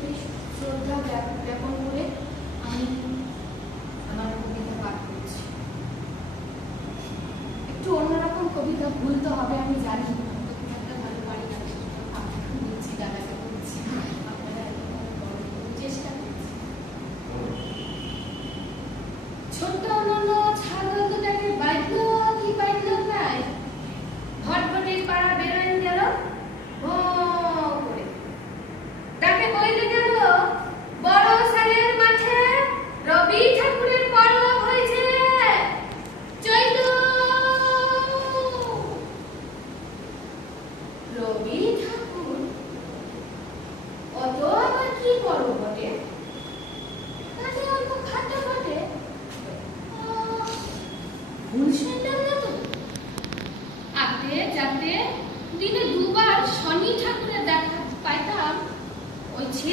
প্রতি শ্রদ্ধা জ্ঞা- জ্ঞাপন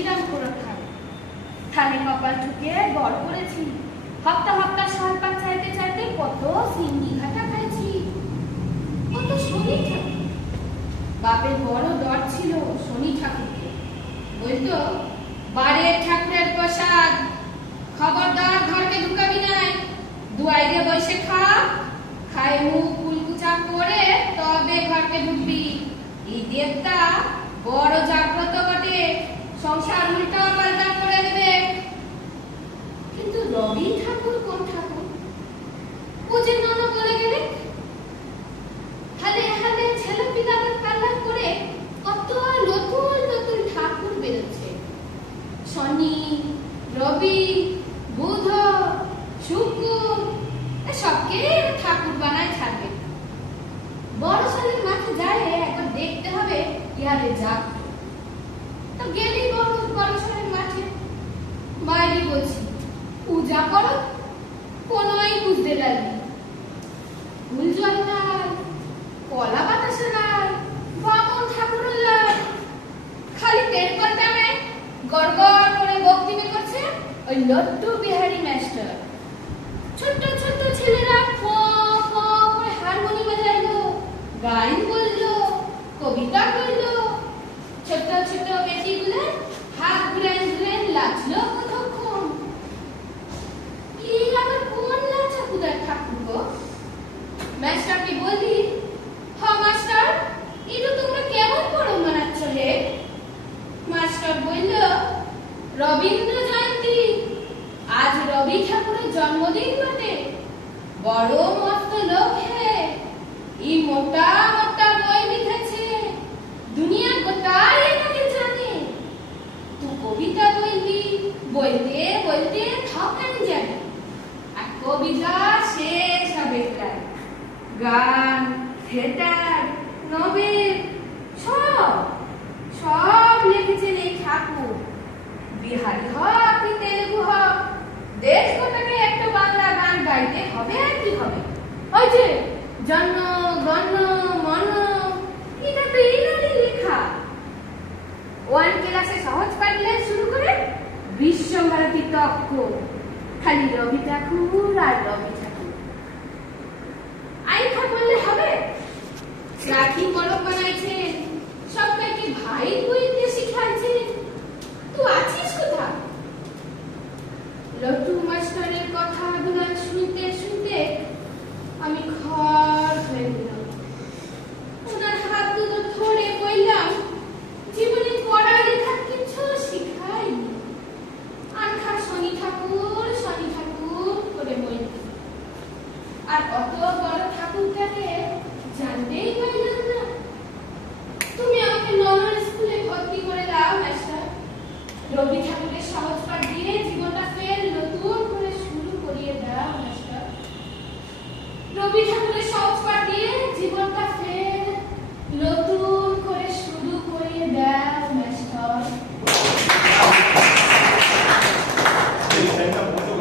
করে খাবে থানে কপাল ঠুকে বর করেছি। হপ্তা হপ্তা সরপাক চাইতে চাইতে কত সিন্ডি ঘাটা খাইছি। কত শনি বাপের বড় ডর ছিল শনি ঠাকুরকে। বলতো, বাড়ির ঠাকুরের প্রসাদ, খবরদার ঘরকে ঢুকাবি নাই। দুয়াইরে বসে খা। খায় মুখ কুলকুচা করে তবে ঘরকে ঢুকবি। এই দেবতা বড় জাগ্রত বটে। সংসার উল্টা পাল্টা করে দেবে। কিন্তু রবি ঠাকুর কোন ঠাকুর? ও যে নন বলে গেলে? হালে হালে ছেলে পিলাদের পাল্লা করে কত নতুন নতুন ঠাকুর বেরোচ্ছে। শনি, রবি, বুধ, শুক্র সবকে ঠাকুর বানায় ছাড়বে। বড় শালের মাঠে যায়, একবার দেখতে হবে ইহাদের যাক তো গেলেই মাঠে। বাইরে বলছি, পূজা করো? বুঝতে ফুল কলা বাতাসে নাই, বামন ঠাকুর খালি টেরকল দামে গড়গড় করে বক্তৃতা করছে ওই লট্টু বিহারী মাস্টার ছোট্ট ছোট্ট ছেলেরা ফ ফ করে হারমোনি বাজাইলো গান বলল কবিতা বলল ছোট্ট ছোট্ট বেটিগুলো হাত ঘুরাই ঘুরাই লাচলো কতক্ষণ এই আবার কোন লাচা কুদার ঠাকুর গো মাস্টারকে বললি হ মাস্টার এটা তোমরা কেমন পড়ো মানাচ্ছ হে মাস্টার বলল রবীন্দ্র জয়ন্তী আজ রবি ঠাকুরের জন্মদিন বটে। বড় মস্ত লোক হে ই মোটা মোটা বই লিখেছে। দুনিয়া গোটাই এটাকে জানে? তুই কবিতা বলবি বলতে বলতে থকানি যাবে আর কবিতা শেষ হবে প্রায়। গান, থিয়েটার নভেল সব সব লিখেছেন এই ঠাকুর। বিহারি হোক কি তেলেগু হোক দেশ গোটাকে একটা বাংলা গান গাইতে হবে আর কি হবে? ওই যে জন গণ মন, এটা তো এনারই লেখা। ওয়ান ক্লাসে সহজ পাঠলে শুরু করে বিশ্বভারতী তক্ক খালি রবি ঠাকুর আর রবি ঠাকুর। আইখা বললে হবে? রাখি কলম বানাইছে রবি ঠাকুরের সহজ